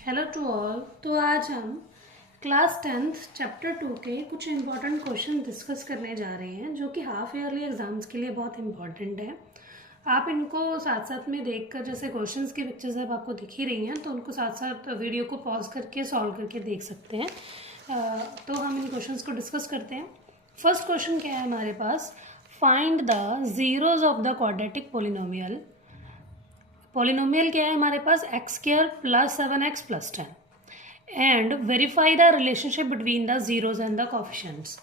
Hello to all. तो आज हम क्लास 10th चैप्टर 2 के कुछ इम्पॉर्टेंट क्वेश्चन डिस्कस करने जा रहे हैं जो कि हाफ ईयरली एग्जाम्स के लिए बहुत इम्पॉर्टेंट है। आप इनको साथ साथ में देखकर, जैसे क्वेश्चंस की पिक्चर्स अब आपको दिख ही रही हैं, तो उनको साथ साथ वीडियो को पॉज करके सॉल्व करके देख सकते हैं। तो हम इन क्वेश्चंस को डिस्कस करते हैं। फर्स्ट क्वेश्चन क्या है हमारे पास, find the zeros of the quadratic polynomial. Polynomial क्या है हमारे पास, x square plus 7x plus 10 and verify the relationship between the zeros and the coefficients.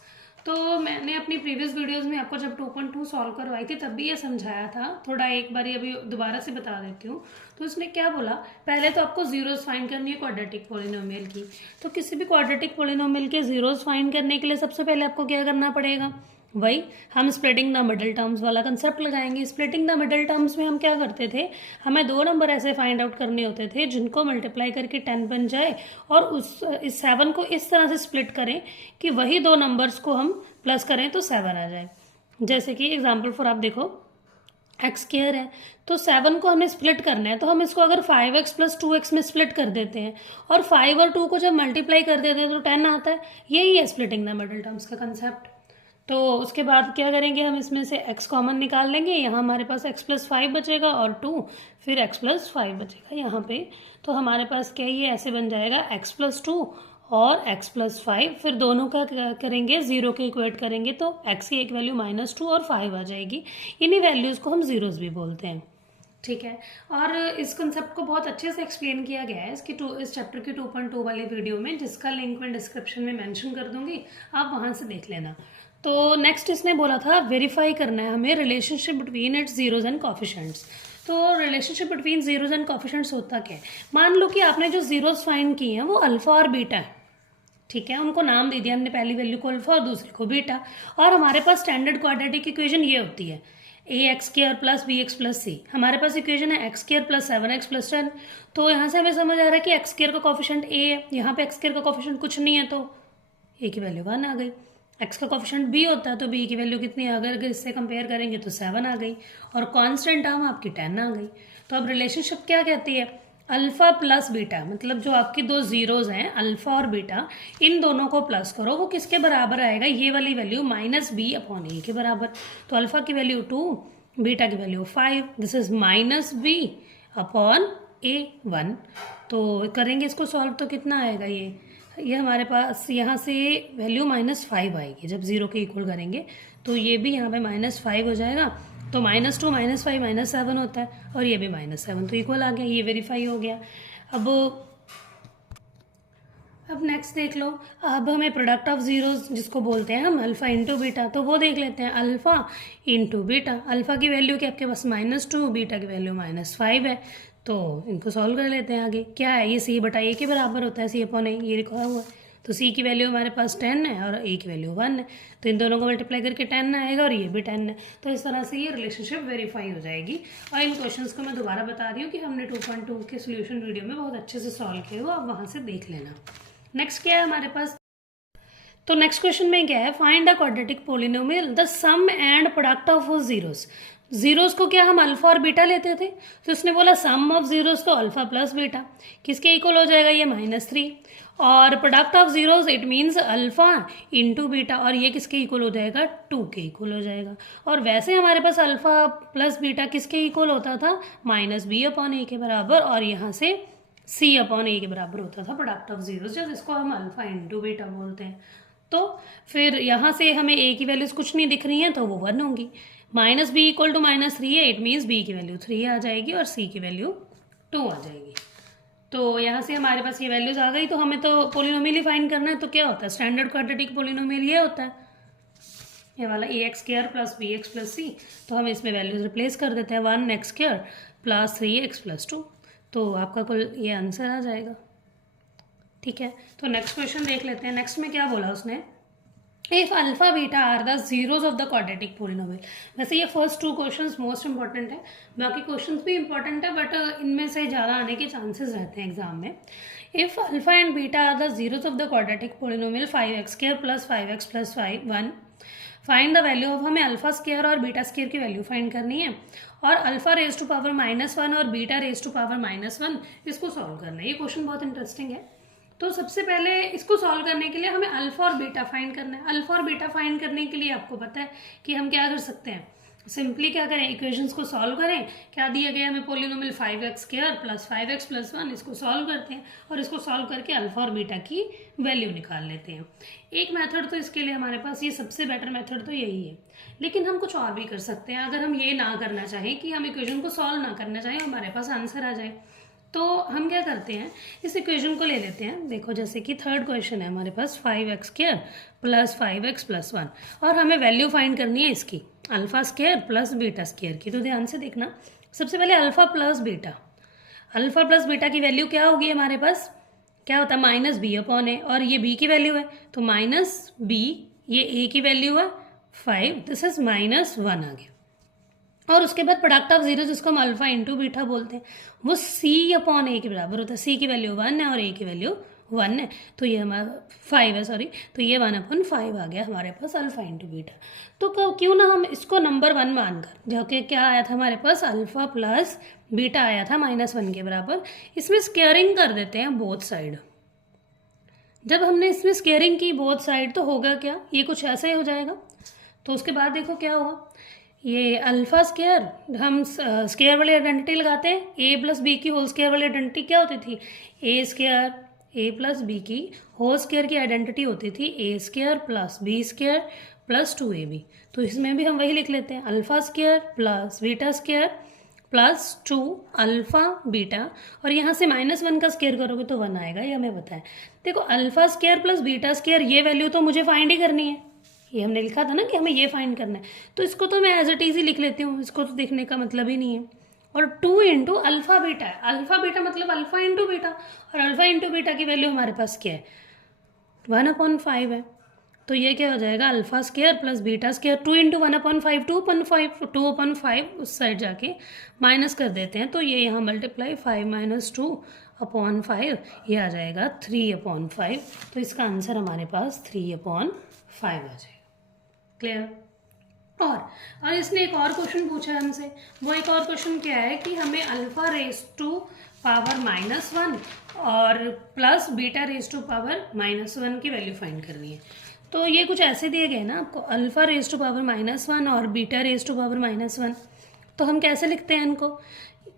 तो मैंने अपनी प्रीवियस वीडियोस में आपको जब 2.2 सॉल्व करवाई थी तब भी ये समझाया था, थोड़ा एक बार अभी दोबारा से बता देती हूँ। तो इसमें क्या बोला, पहले तो आपको जीरोज फाइंड करनी है क्वाड्रेटिक पोलिनोमियल की। तो किसी भी क्वाड्रेटिक पोलिनोमियल के जीरोज फाइंड करने के लिए सबसे पहले आपको क्या करना पड़ेगा, वही हम स्प्लिटिंग द मिडिल टर्म्स वाला कंसेप्ट लगाएंगे। स्प्लिटिंग द मिडिल टर्म्स में हम क्या करते थे, हमें दो नंबर ऐसे फाइंड आउट करने होते थे जिनको मल्टीप्लाई करके 10 बन जाए और इस 7 को इस तरह से स्प्लिट करें कि वही दो नंबर्स को हम प्लस करें तो 7 आ जाए। जैसे कि एग्जाम्पल फॉर आप देखो, एक्स स्क्वायर है तो 7 को हमें स्प्लिट करना है, तो हम इसको अगर 5x प्लस 2x में स्प्लिट कर देते हैं और 5 और 2 को जब मल्टीप्लाई कर देते हैं तो 10 आता है। यही है स्प्लिटिंग द मिडिल टर्म्स का कंसेप्ट। तो उसके बाद क्या करेंगे, हम इसमें से x कॉमन निकाल लेंगे, यहाँ हमारे पास x प्लस 5 बचेगा और 2, फिर x प्लस 5 बचेगा यहाँ पे। तो हमारे पास क्या ये ऐसे बन जाएगा x प्लस 2 और x प्लस 5, फिर दोनों का क्या करेंगे, जीरो के इक्वेट करेंगे तो x की एक वैल्यू -2 और 5 आ जाएगी। इन्हीं वैल्यूज़ को हम जीरोज भी बोलते हैं, ठीक है। और इस कंसेप्ट को बहुत अच्छे से एक्सप्लेन किया गया है इस चैप्टर की 2.2 वाले वीडियो में, जिसका लिंक मैं डिस्क्रिप्शन में मेंशन कर दूंगी, आप वहाँ से देख लेना। तो नेक्स्ट इसने बोला था वेरीफाई करना है हमें relationship between its zeros and coefficients. तो relationship between zeros and coefficients होता क्या है, मान लो कि आपने जो जीरोज फाइंड किए हैं वो अल्फा और बीटा है, ठीक है। उनको नाम दे दिया हमने, पहली वैल्यू को अल्फा और दूसरी को बीटा। और हमारे पास स्टैंडर्ड क्वाड्रेटिक इक्वेशन ये होती है, a x square plus b x plus c. हमारे पास इक्वेशन है x square plus 7x plus 10। तो यहाँ से हमें समझ आ रहा है कि एक्स स्क्वायर का कोफिशिएंट ए है, यहाँ पे एक्स स्क्वायर का कोफिशिएंट कुछ नहीं है तो ए की वैल्यू 1 आ गई। एक्स का कोफिशिएंट बी होता है तो बी की वैल्यू कितनी है, अगर इससे कंपेयर करेंगे तो 7 आ गई और कांस्टेंट टर्म आपकी 10 आ गई। तो अब रिलेशनशिप क्या कहती है, अल्फा प्लस बीटा, मतलब जो आपकी दो जीरोज हैं अल्फा और बीटा, इन दोनों को प्लस करो, वो किसके बराबर आएगा, ये वाली वैल्यू -b अपॉन ए के बराबर। तो अल्फा की वैल्यू 2, बीटा की value 5, this is -b upon a 1। तो करेंगे इसको सॉल्व तो कितना आएगा, ये हमारे पास यहाँ से वैल्यू -5 आएगी जब जीरो के इक्वल करेंगे, तो ये भी यहाँ पे -5 हो जाएगा। तो -2 -5 -7 होता है और ये भी -7, तो इक्वल आ गया, ये वेरीफाई हो गया। अब नेक्स्ट देख लो, अब हमें प्रोडक्ट ऑफ जीरोज जिसको बोलते हैं हम अल्फा इंटू बीटा, तो वो देख लेते हैं, अल्फा इंटू बीटा। अल्फा की वैल्यू क्या आपके पास -2, बीटा की वैल्यू -5 है, तो इनको सॉल्व कर लेते हैं। आगे क्या है, ये सी बटा ए के बराबर होता है, सी अपॉन ए, ये लिखा हुआ है। तो सी की वैल्यू हमारे पास 10 है और ए की वैल्यू 1 है, तो इन दोनों को मल्टीप्लाई करके 10 आएगा और ये भी 10 है। तो इस तरह से ये रिलेशनशिप वेरीफाई हो जाएगी। और इन क्वेश्चंस को मैं दोबारा बता रही हूँ कि हमने 2.2 के सोल्यूशन वीडियो में बहुत अच्छे से सॉल्व किए हो, आप वहाँ से देख लेना। नेक्स्ट क्या है हमारे पास, तो नेक्स्ट क्वेश्चन में क्या है, find the quadratic polynomial the sum and product of zeros. Zeros को क्या हम अल्फा और बीटा लेते थे, तो उसने बोला सम ऑफ जीरोस तो अल्फा प्लस बीटा, किसके इक्वल हो जाएगा, ये -3। और product of zeros it means alpha into beta, और ये किसके इक्वल हो जाएगा, 2 के इक्वल हो जाएगा। और वैसे हमारे पास अल्फा प्लस बीटा किसके इक्वल होता था, -b अपॉन ए के बराबर, और यहाँ से c अपॉन ए के बराबर होता था प्रोडक्ट ऑफ जीरोस, जिसको हम अल्फा इंटू बीटा बोलते हैं। तो फिर यहाँ से हमें a की वैल्यूज कुछ नहीं दिख रही हैं तो वो 1 होंगी, -b इक्वल टू -3 है, इट मीन्स b की वैल्यू 3 आ जाएगी और c की वैल्यू 2 आ जाएगी। तो यहाँ से हमारे पास ये वैल्यूज आ गई। तो हमें तो पोलिनोमियल ही फाइंड करना है, तो क्या होता है, स्टैंडर्ड क्वाड्रेटिक पोलिनोमियल ये होता है, ये वाला ax square plus bx plus c। तो हम इसमें वैल्यूज रिप्लेस कर देते हैं, 1x square plus 3x plus 2, तो आपका कुल ये आंसर आ जाएगा, ठीक है। तो नेक्स्ट क्वेश्चन देख लेते हैं। नेक्स्ट में क्या बोला उसने, if alpha beta are the zeros of the quadratic polynomial. वैसे ये फर्स्ट 2 क्वेश्चंस मोस्ट इंपॉर्टेंट है, बाकी क्वेश्चंस भी इंपॉर्टेंट है बट इनमें से ज़्यादा आने के चांसेस रहते हैं एग्जाम में। If alpha and beta are the zeros of the quadratic polynomial 5x square plus 5x plus 1 find the value of, हमें अल्फा स्केयर और बीटा स्केयर की वैल्यू फाइंड करनी है और अल्फा रेज टू पावर -1 और beta raise to power -1 इसको solve करना है। ये क्वेश्चन बहुत इंटरेस्टिंग है। तो सबसे पहले इसको सॉल्व करने के लिए हमें अल्फा और बीटा फाइंड करना है। अल्फा और बीटा फाइंड करने के लिए आपको पता है कि हम क्या कर सकते हैं, सिंपली क्या करें, इक्वेशंस को सॉल्व करें। क्या दिया गया हमें, polynomial 5x square plus 5x plus 1, इसको सॉल्व करते हैं और इसको सॉल्व करके अल्फा और बीटा की वैल्यू निकाल लेते हैं। एक मेथड तो इसके लिए हमारे पास, ये सबसे बेटर मेथड तो यही है, लेकिन हम कुछ और भी कर सकते हैं। अगर हम ये ना करना चाहें कि हम इक्वेशन को सॉल्व ना करना चाहें, हमारे पास आंसर आ जाए, तो हम क्या करते हैं, इस इक्वेशन को ले लेते हैं। देखो जैसे कि थर्ड क्वेश्चन है हमारे पास 5x square plus 5x plus 1 और हमें वैल्यू फाइंड करनी है इसकी, alpha square plus beta square की। तो ध्यान से देखना, सबसे पहले अल्फा प्लस बीटा की वैल्यू क्या होगी हमारे पास, क्या होता है -b/a, और ये b की वैल्यू है तो -b, ये a की वैल्यू है 5, दिस इज -1 आ गया। और उसके बाद प्रोडक्ट ऑफ जीरो, जिसको हम अल्फा इंटू बीटा बोलते हैं, वो c/a के बराबर होता है। c की वैल्यू 1 है और a की वैल्यू 1 है, तो ये हमारा 5 है, सॉरी, तो ये 1/5 आ गया हमारे पास अल्फा इंटू बीटा। तो क्यों ना हम इसको नंबर 1 मानकर, जो कि क्या आया था हमारे पास, अल्फा प्लस बीटा आया था -1 के बराबर, इसमें स्क्वेयरिंग कर देते हैं बोथ साइड। जब हमने इसमें स्क्वेयरिंग की बोथ साइड तो होगा क्या, ये कुछ ऐसा ही हो जाएगा। तो उसके बाद देखो क्या होगा, ये अल्फा स्क्वायर, हम स्क्वायर वाली आइडेंटिटी लगाते हैं, ए प्लस बी की होल स्क्वायर वाली आइडेंटिटी क्या होती थी, a square, a plus b की होल स्क्वायर की आइडेंटिटी होती थी a square plus b square plus 2ab। तो इसमें भी हम वही लिख लेते हैं, alpha square plus beta square plus 2 alpha beta, और यहाँ से -1 का स्क्वायर करोगे तो 1 आएगा, ये हमें पता है। देखो alpha square plus beta square, ये वैल्यू तो मुझे फाइंड ही करनी है, ये हमने लिखा था ना कि हमें ये फाइंड करना है, तो इसको तो मैं एज इट इज ही लिख लेती हूँ, इसको तो देखने का मतलब ही नहीं है। और 2 इंटू अल्फा बीटा है, अल्फा बीटा मतलब अल्फा इंटू बीटा, और अल्फा इंटू बीटा की वैल्यू हमारे पास क्या है, 1/5 है। तो ये क्या हो जाएगा, alpha square plus beta square, 2 into 1/5 2/5 उस साइड जाके माइनस कर देते हैं, तो ये यहाँ मल्टीप्लाई 5 - 2/5, ये आ जाएगा 3/5। तो इसका आंसर हमारे पास 3/5 आ जाएगा। क्लियर। और इसने एक और क्वेश्चन पूछा है हमसे, वो एक और क्वेश्चन क्या है कि हमें अल्फा रेज टू पावर -1 और plus beta raise to power -1 की वैल्यू फाइंड करनी है। तो ये कुछ ऐसे दिए गए ना आपको, अल्फा रेज टू पावर -1 और बीटा रेज टू पावर -1, तो हम कैसे लिखते हैं इनको,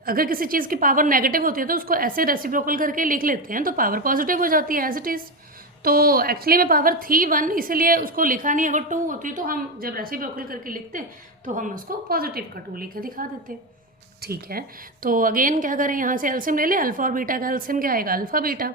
अगर किसी चीज़ की पावर नेगेटिव होती है तो उसको ऐसे रेसिप्रोकल करके लिख लेते हैं, तो पावर पॉजिटिव हो जाती है एज इट इज़। तो एक्चुअली में पावर थी 1, इसीलिए उसको लिखा नहीं, अगर 2 होती तो हम जब रेसिप्रोकल करके लिखते तो हम उसको पॉजिटिव का 2 लिख के दिखा देते। ठीक है, तो अगेन क्या करें, यहाँ से एलसीएम ले लें, अल्फा और बीटा का एलसीएम क्या आएगा, अल्फा बीटा,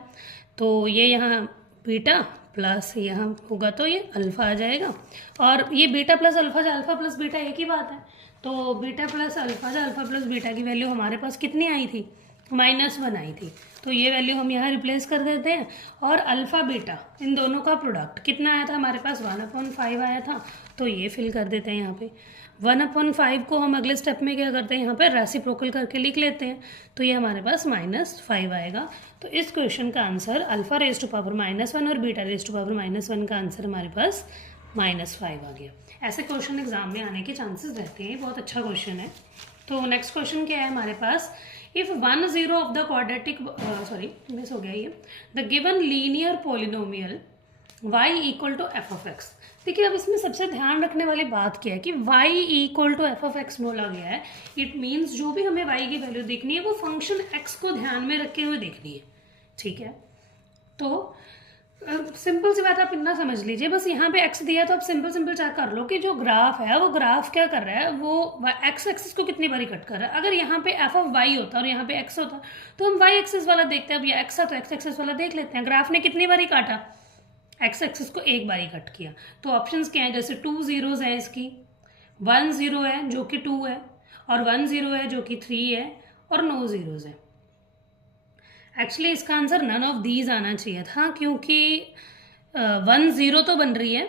तो ये यहाँ बीटा प्लस यहाँ होगा तो ये अल्फा आ जाएगा, और ये beta plus alpha plus beta एक ही बात है, तो beta plus alpha plus beta की वैल्यू हमारे पास कितनी आई थी, -1 आई थी, तो ये वैल्यू हम यहाँ रिप्लेस कर देते हैं। और अल्फा बीटा इन दोनों का प्रोडक्ट कितना आया था हमारे पास, 1/5 आया था, तो ये फिल कर देते हैं यहाँ पे। 1/5 को हम अगले स्टेप में क्या करते हैं, यहाँ पे रेसिप्रोकल करके लिख लेते हैं, तो ये हमारे पास -5 आएगा। तो इस क्वेश्चन का answer alpha raise to power -1 और बीटा रेज टू पावर -1 का आंसर हमारे पास -5 आ गया। ऐसे क्वेश्चन एग्जाम में आने के चांसेस रहते हैं, बहुत अच्छा क्वेश्चन है। तो नेक्स्ट क्वेश्चन क्या है हमारे पास, if 1 0 of the quadratic miss हो गया ये, the given linear polynomial y equal to f(x). देखिए अब इसमें सबसे ध्यान रखने वाली बात क्या है कि y इक्वल टू f(x) बोला गया है, इट मीन्स जो भी हमें y की वैल्यू देखनी है वो फंक्शन x को ध्यान में रखे हुए देखनी है। ठीक है, तो सिंपल सी बात आप इतना समझ लीजिए, बस यहाँ पे x दिया तो आप सिंपल चेक कर लो कि जो ग्राफ है वो ग्राफ क्या कर रहा है, वो x एक्सिस को कितनी बारी कट कर रहा है। अगर यहाँ पे f(y) होता और यहाँ पे x होता तो हम y एक्सिस वाला देखते हैं, अब ये x है तो x एक्सिस वाला देख लेते हैं। ग्राफ ने कितनी बारी काटा, x एक्सिस को एक बारी कट किया, तो ऑप्शंस क्या है, जैसे 2 zeros है इसकी, 1 0 है जो कि 2 है, और 1 0 है जो कि 3 है, और 9 zeros है। एक्चुअली इसका आंसर नन ऑफ दीज आना चाहिए था, क्योंकि 1 0 तो बन रही है,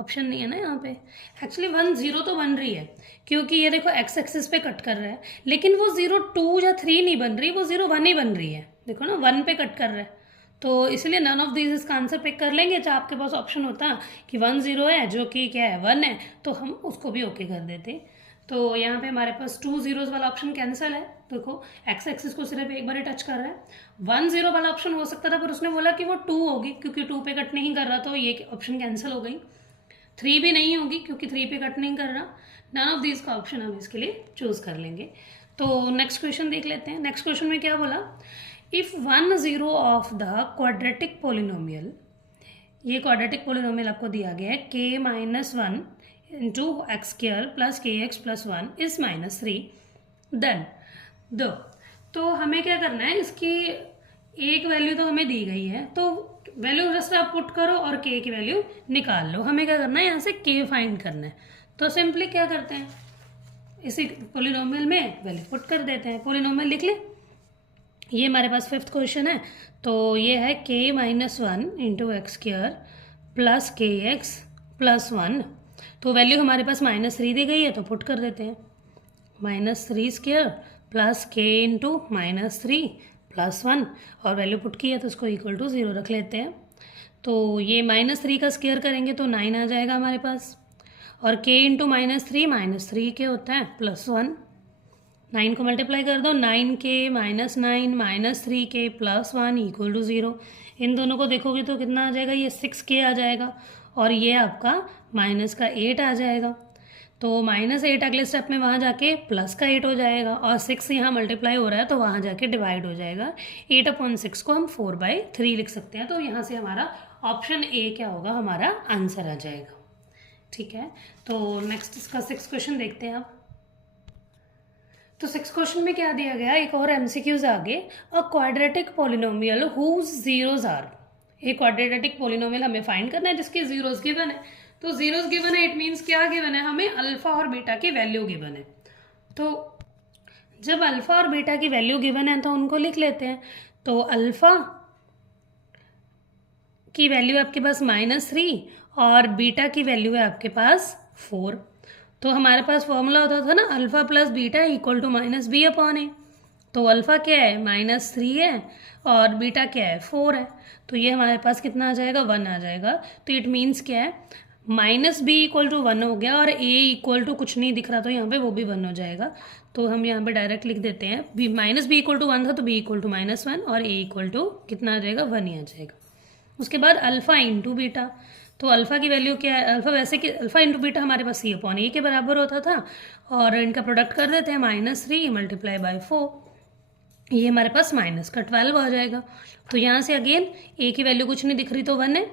ऑप्शन नहीं है ना यहाँ पे, एक्चुअली 1 0 तो बन रही है, क्योंकि ये देखो x एक्सिस पे कट कर रहा है, लेकिन वो 0 2 या 3 नहीं बन रही, वो 0 1 ही बन रही है। देखो ना 1 पे कट कर रहा है, तो इसलिए नन ऑफ दीज इसका आंसर पिक कर लेंगे। चाहे आपके पास ऑप्शन होता कि 1 0 है जो कि क्या है 1 है, तो हम उसको भी ओके कर देते। तो यहाँ पे हमारे पास 2 zeros वाला ऑप्शन कैंसिल है। देखो एक्स एक्सिस को सिर्फ एक बार ही टच कर रहा है। 1 0 वाला ऑप्शन हो सकता था पर उसने बोला कि वो 2 होगी, क्योंकि 2 पे कट नहीं कर रहा, तो ये ऑप्शन कैंसिल हो गई। 3 भी नहीं होगी क्योंकि 3 पे कट नहीं कर रहा। नन ऑफ दीज का ऑप्शन हम इसके लिए चूज कर लेंगे। तो नेक्स्ट क्वेश्चन देख लेते हैं। नेक्स्ट क्वेश्चन में क्या बोला, if 1 0 of the quadratic polynomial, ये क्वाड्रेटिक पोलिनोमियल आपको दिया गया है k-1 into x square plus के एक्स प्लस 1 इज -3, देन दो। तो हमें क्या करना है, इसकी एक वैल्यू तो हमें दी गई है, तो वैल्यू जस्ट आप पुट करो और k की वैल्यू निकाल लो। हमें क्या करना है, यहाँ से k फाइंड करना है। तो सिंपली क्या करते हैं, इसी पोलिनोमियल में वैल्यू पुट कर देते हैं। पोलिनोमियल लिख ले, ये हमारे पास 5th क्वेश्चन है। तो ये है k-1 into x square plus के एक्स प्लस 1। तो वैल्यू हमारे पास -3 दी गई है, तो पुट कर देते हैं। -3 स्क्वायर प्लस के इंटू -3 प्लस 1, और वैल्यू पुट की है तो उसको इक्वल टू 0 रख लेते हैं। तो ये -3 का स्क्वायर करेंगे तो 9 आ जाएगा हमारे पास, और k इंटू -3 के होता है प्लस 1। 9 को मल्टीप्लाई कर दो, 9k -9 -3k plus 1 equal to 0। इन दोनों को देखोगे तो कितना आ जाएगा, ये 6k आ जाएगा, और ये आपका माइनस का 8 आ जाएगा। तो -8 अगले स्टेप में वहाँ जाके प्लस का 8 हो जाएगा, और 6 यहाँ मल्टीप्लाई हो रहा है तो वहाँ जाके डिवाइड हो जाएगा। 8/6 को हम 4/3 लिख सकते हैं। तो यहाँ से हमारा ऑप्शन ए क्या होगा, हमारा आंसर आ जाएगा। ठीक है, तो नेक्स्ट इसका 6th क्वेश्चन देखते हैं आप। तो 6th क्वेश्चन में क्या दिया गया, एक और एमसीक्यूज आगे, a quadratic polynomial whose zeros are. एक क्वाड्रेटिक पोलिनोमियल हमें फाइंड करना है जिसके जीरोज गिवन है। तो जीरोज गिवन है, इट मीन्स क्या गिवन है, हमें अल्फा और बीटा की वैल्यू गिवन है। तो जब अल्फा और बीटा की वैल्यू गिवन है तो उनको लिख लेते हैं। तो अल्फा की वैल्यू आपके पास -3 और बीटा की वैल्यू है आपके पास 4। तो हमारे पास फॉर्मूला होता था ना, alpha plus beta equal to -b/a। तो अल्फा क्या है, -3 है, और बीटा क्या है, 4 है। तो ये हमारे पास कितना आ जाएगा, 1 आ जाएगा। तो इट मीन्स क्या है, -b इक्वल टू 1 हो गया, और a इक्वल टू कुछ नहीं दिख रहा तो यहाँ पे वो भी 1 हो जाएगा। तो हम यहाँ पे डायरेक्ट लिख देते हैं, -b इक्वल टू 1 था तो b इक्वल टू -1, और a इक्वल टू कितना आ जाएगा, 1 ही आ जाएगा। उसके बाद अल्फा इंटू बीटा, तो अल्फा की वैल्यू क्या है, अल्फा वैसे कि अल्फा इंटू बीटा हमारे पास c/a के बराबर होता था, और इनका प्रोडक्ट कर देते हैं, -3 मल्टीप्लाई बाई 4, ये हमारे पास माइनस का 12 आ जाएगा। तो यहाँ से अगेन a की वैल्यू कुछ नहीं दिख रही तो 1 है,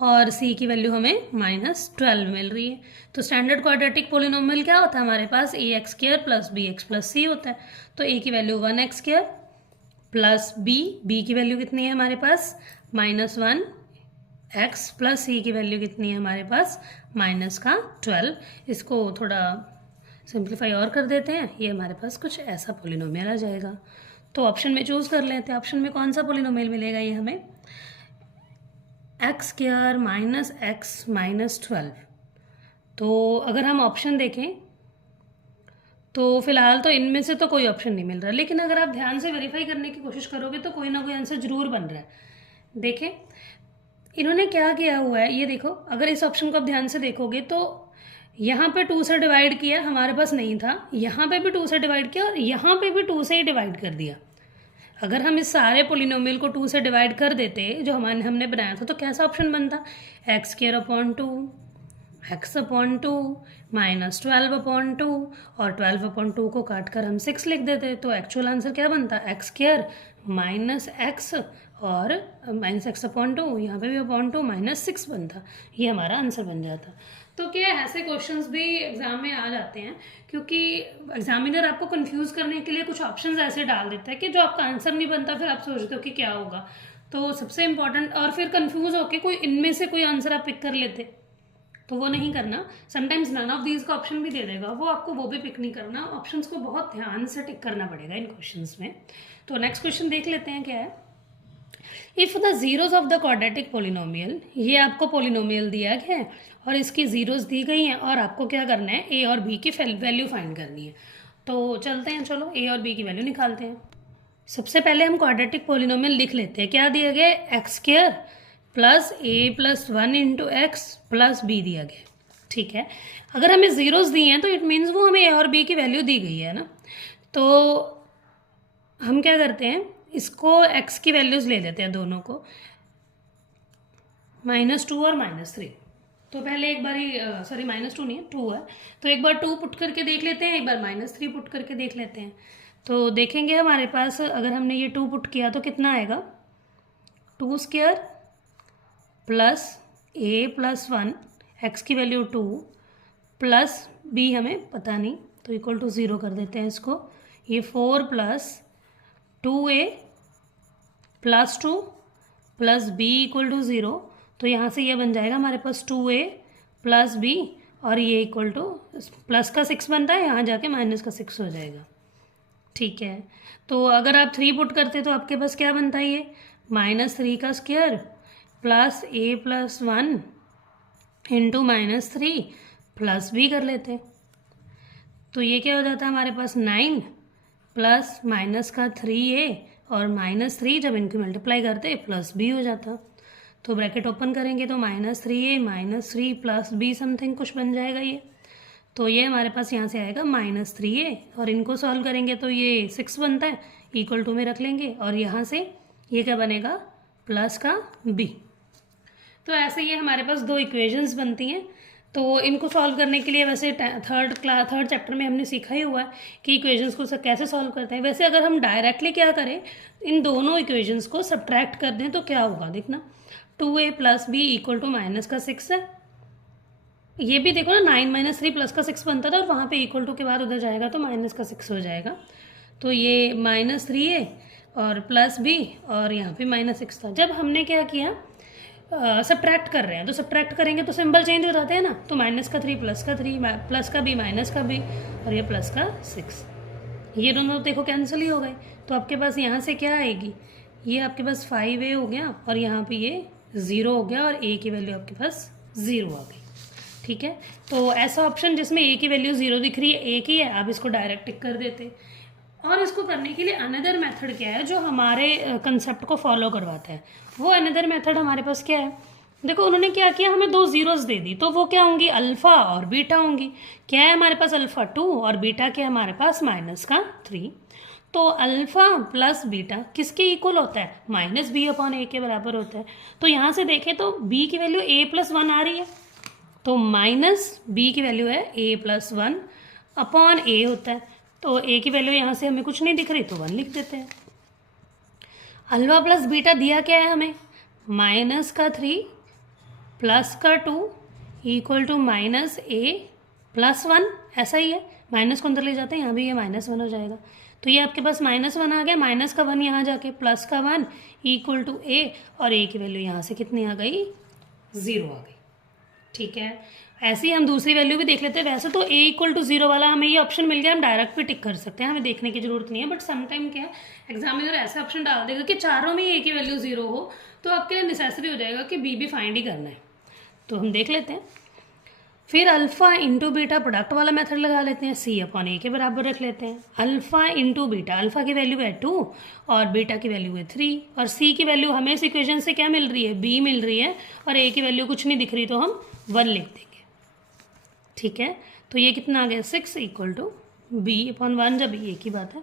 और c की वैल्यू हमें -12 मिल रही है। तो स्टैंडर्ड क्वाड्रेटिक पोलिनोमियल क्या होता है हमारे पास, ax² plus bx plus c होता है। तो a की वैल्यू 1x² प्लस b की वैल्यू कितनी है हमारे पास, -1x प्लस c की वैल्यू कितनी है हमारे पास, -12। इसको थोड़ा सिंप्लीफाई और कर देते हैं, ये हमारे पास कुछ ऐसा पोलिनोमियल आ जाएगा। तो ऑप्शन में चूज कर लेते हैं, ऑप्शन में कौन सा पोलिनोमियल मिलेगा, ये हमें x² - x - 12। तो अगर हम ऑप्शन देखें तो फिलहाल तो इनमें से तो कोई ऑप्शन नहीं मिल रहा, लेकिन अगर आप ध्यान से वेरीफाई करने की कोशिश करोगे तो कोई ना कोई आंसर जरूर बन रहा है। देखें इन्होंने क्या किया हुआ है, ये देखो, अगर इस ऑप्शन को आप ध्यान से देखोगे तो यहाँ पे 2 से डिवाइड किया, हमारे पास नहीं था, यहाँ पे भी 2 से डिवाइड किया, और यहाँ पे भी 2 से ही डिवाइड कर दिया। अगर हम इस सारे पोलिनोमियल को 2 से डिवाइड कर देते जो हमने बनाया था, तो कैसा ऑप्शन बनता, x² / 2 x/2 -12/2, और 12/2 को काट कर हम 6 लिख देते, तो एक्चुअल आंसर क्या बनता, x² - x और -x/2, यहाँ पे भी (2) -6 बनता। ये हमारा आंसर बन जाता। तो क्या ऐसे क्वेश्चंस भी एग्जाम में आ जाते हैं, क्योंकि एग्जामिनर आपको कंफ्यूज करने के लिए कुछ ऑप्शंस ऐसे डाल देता है कि जो आपका आंसर नहीं बनता, फिर आप सोचते हो कि क्या होगा। तो सबसे इम्पॉर्टेंट, और फिर कंफ्यूज होके कोई इनमें से कोई आंसर आप पिक कर लेते, तो वो नहीं करना। समटाइम्स नन ऑफ दीज का ऑप्शन भी दे देगा, वो आपको वो भी पिक नहीं करना। ऑप्शंस को बहुत ध्यान से टिक करना पड़ेगा इन क्वेश्चंस में। तो नेक्स्ट क्वेश्चन देख लेते हैं क्या है, if the zeros of the quadratic polynomial, ये आपको पोलिनोमियल दिया गया है और इसकी जीरोज दी गई हैं, और आपको क्या करना है, ए और बी की वैल्यू फाइंड करनी है। तो चलते हैं, चलो ए और बी की वैल्यू निकालते हैं। सबसे पहले हम क्वाड्रेटिक पोलिनोमियल लिख लेते हैं। क्या दिया गया? X square plus a plus 1 into x plus b दिया गया। ठीक है, अगर हमें जीरोस दिए हैं तो इट मीन्स वो हमें ए और बी की वैल्यू दी गई है ना। तो हम क्या करते हैं, इसको एक्स की वैल्यूज़ ले लेते हैं दोनों को, -2 और -3। तो पहले एक बार सॉरी -2 नहीं है, 2 है, तो एक बार 2 पुट करके देख लेते हैं, एक बार -3 पुट करके देख लेते हैं। तो देखेंगे हमारे पास अगर हमने ये 2 पुट किया तो कितना आएगा, 2 square plus a plus 1, x की वैल्यू 2 प्लस बी हमें पता नहीं तो इक्वल टू 0 कर देते हैं इसको। ये 4 plus 2a plus 2 plus b equal to 0। तो यहाँ से ये बन जाएगा हमारे पास 2a प्लस बी और ये इक्वल टू प्लस का 6 बनता है, यहाँ जाके माइनस का 6 हो जाएगा। ठीक है, तो अगर आप 3 पुट करते तो आपके पास क्या बनता है, ये -3 का square plus a plus 1 into -3 plus b कर लेते। तो ये क्या हो जाता है हमारे पास 9 प्लस माइनस का 3a और -3 जब इनको मल्टीप्लाई करते प्लस बी हो जाता। तो ब्रैकेट ओपन करेंगे तो -3a -3 प्लस बी समथिंग कुछ बन जाएगा ये। तो ये हमारे पास यहाँ से आएगा -3a और इनको सॉल्व करेंगे तो ये 6 बनता है, इक्वल टू में रख लेंगे और यहाँ से ये क्या बनेगा, प्लस का b। तो ऐसे ये हमारे पास 2 इक्वेशंस बनती हैं। तो इनको सॉल्व करने के लिए वैसे थर्ड चैप्टर में हमने सीखा ही हुआ है कि इक्वेशंस को कैसे सॉल्व करते हैं। वैसे अगर हम डायरेक्टली क्या करें, इन दोनों इक्वेशंस को सब्ट्रैक्ट कर दें तो क्या होगा, देखना 2a plus b equal to -6 है। ये भी देखो ना, 9 - 3 प्लस का 6 बनता था और वहाँ पे इक्वल टू के बाद उधर जाएगा तो -6 हो जाएगा। तो ये -3a और प्लस बी और यहाँ पे -6 था। जब हमने क्या किया, सब्ट्रैक्ट कर रहे हैं तो सब्ट्रैक्ट करेंगे तो सिंबल चेंज हो जाते हैं ना। तो -3 प्लस का 3 प्लस का b माइनस का b और ये प्लस का 6, ये दोनों देखो कैंसिल ही हो गए। तो आपके पास यहाँ से क्या आएगी, ये आपके पास 5a हो गया और यहाँ पे ये 0 हो गया और a की वैल्यू आपके पास 0 आ गई। ठीक है, तो ऐसा ऑप्शन जिसमें a की वैल्यू 0 दिख रही है, एक ही है, आप इसको डायरेक्ट टिक कर देते। और इसको करने के लिए अनदर मेथड क्या है जो हमारे कंसेप्ट को फॉलो करवाता है। वो अनदर मेथड हमारे पास क्या है, देखो उन्होंने क्या किया, हमें 2 जीरोस दे दी, तो वो क्या होंगी, अल्फा और बीटा होंगी। क्या है हमारे पास, अल्फा 2 और बीटा क्या है हमारे पास -3। तो अल्फा प्लस बीटा किसके इक्वल होता है, -b/a के बराबर होता है। तो यहाँ से देखें तो b की वैल्यू a+1 आ रही है, तो -b की वैल्यू है a+1/a होता है। तो a की वैल्यू यहाँ से हमें कुछ नहीं दिख रही तो 1 लिख देते हैं। अल्फा प्लस बीटा दिया क्या है हमें, -3 प्लस का 2 इक्वल टू -a+1, ऐसा ही है, माइनस को अंदर ले जाते हैं, यहाँ भी ये -1 हो जाएगा। तो ये आपके पास -1 आ गया, माइनस का 1 यहाँ जाके प्लस का 1 इक्वल टू a और a की वैल्यू यहाँ से कितनी आ गई, 0 आ गई। ठीक है, ऐसे ही हम दूसरी वैल्यू भी देख लेते हैं। वैसे तो a = 0 वाला हमें ये ऑप्शन मिल गया, हम डायरेक्ट भी टिक कर सकते हैं, हमें देखने की जरूरत नहीं है। बट समटाइम क्या है, एग्जामिनर ऐसा ऑप्शन डाल देगा कि चारों में a की वैल्यू 0 हो, तो आपके लिए नेसेसरी हो जाएगा कि b भी फाइंड ही करना है। तो हम देख लेते हैं। फिर अल्फा इंटू बीटा प्रोडक्ट वाला मेथड लगा लेते हैं, c/a के बराबर रख लेते हैं। अल्फा इंटू बीटा, अल्फा की वैल्यू है 2 और बीटा की वैल्यू है 3 और c की वैल्यू हमें इस इक्वेशन से क्या मिल रही है, b मिल रही है और a की वैल्यू कुछ नहीं दिख रही तो हम 1 लिख देंगे। ठीक है, तो ये कितना आ गया, 6 इक्वल टू b/1, जब ये की बात है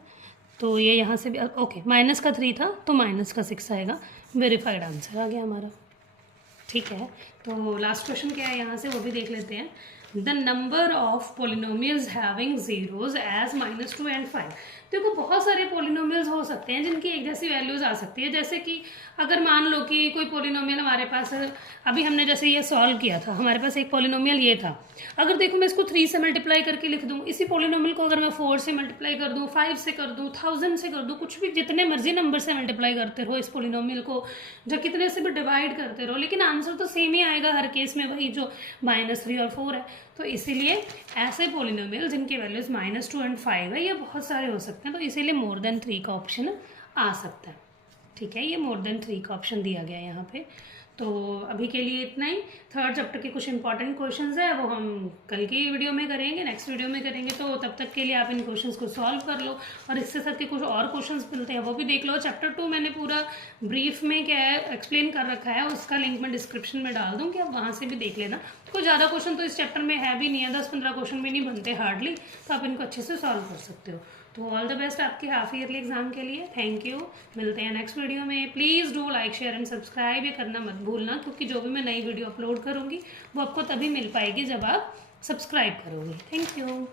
तो ये यहाँ से भी ओके, -3 था तो -6 आएगा, वेरीफाइड आंसर आ गया हमारा। ठीक है, तो लास्ट क्वेश्चन क्या है यहाँ से वो भी देख लेते हैं। The number of polynomials having zeros as -2 and 5। देखो बहुत सारे पोलिनोमियल्स हो सकते हैं जिनकी एक जैसी वैल्यूज आ सकती है। जैसे कि अगर मान लो कि कोई पोलिनोमियल हमारे पास, अभी हमने जैसे ये सॉल्व किया था, हमारे पास एक पोलिनोमियल ये था। अगर देखो मैं इसको 3 से मल्टीप्लाई करके लिख दूँ, इसी पोलिनोमियल को अगर मैं 4 से मल्टीप्लाई कर दूँ, 5 से कर दूँ, 1000 से कर दूँ, कुछ भी जितने मर्जी नंबर से मल्टीप्लाई करते रहो इस पोलिनोमियल को, जो कितने से भी डिवाइड करते रहो, लेकिन आंसर तो सेम ही आएगा हर केस में, वही जो -3 और 4 है। तो इसीलिए ऐसे पोलिनोमियल जिनके वैल्यूज -2 and 5 है, ये बहुत सारे हो सकते हैं। तो इसीलिए मोर देन 3 का ऑप्शन आ सकता है। ठीक है, ये मोर देन 3 का ऑप्शन दिया गया है यहाँ पे। तो अभी के लिए इतना ही। थर्ड चैप्टर के कुछ इंपॉर्टेंट क्वेश्चंस है वो हम कल की वीडियो में करेंगे, नेक्स्ट वीडियो में करेंगे। तो तब तक के लिए आप इन क्वेश्चंस को सॉल्व कर लो, और इससे साथ के कुछ और क्वेश्चंस मिलते हैं वो भी देख लो। चैप्टर 2 मैंने पूरा ब्रीफ में क्या है एक्सप्लेन कर रखा है, उसका लिंक मैं डिस्क्रिप्शन में डाल दूँगी, आप वहाँ से भी देख लेना। कोई ज़्यादा क्वेश्चन तो इस चैप्टर में है भी नहीं है, 10-15 क्वेश्चन भी नहीं बनते हार्डली, तो आप इनको अच्छे से सॉल्व कर सकते हो। तो ऑल द बेस्ट आपके हाफ ईयरली एग्जाम के लिए। थैंक यू, मिलते हैं नेक्स्ट वीडियो में। Please do like share and subscribe, ये करना मत भूलना, क्योंकि जो भी मैं नई वीडियो अपलोड करूँगी वो आपको तभी मिल पाएगी जब आप सब्सक्राइब करोगे। Thank you.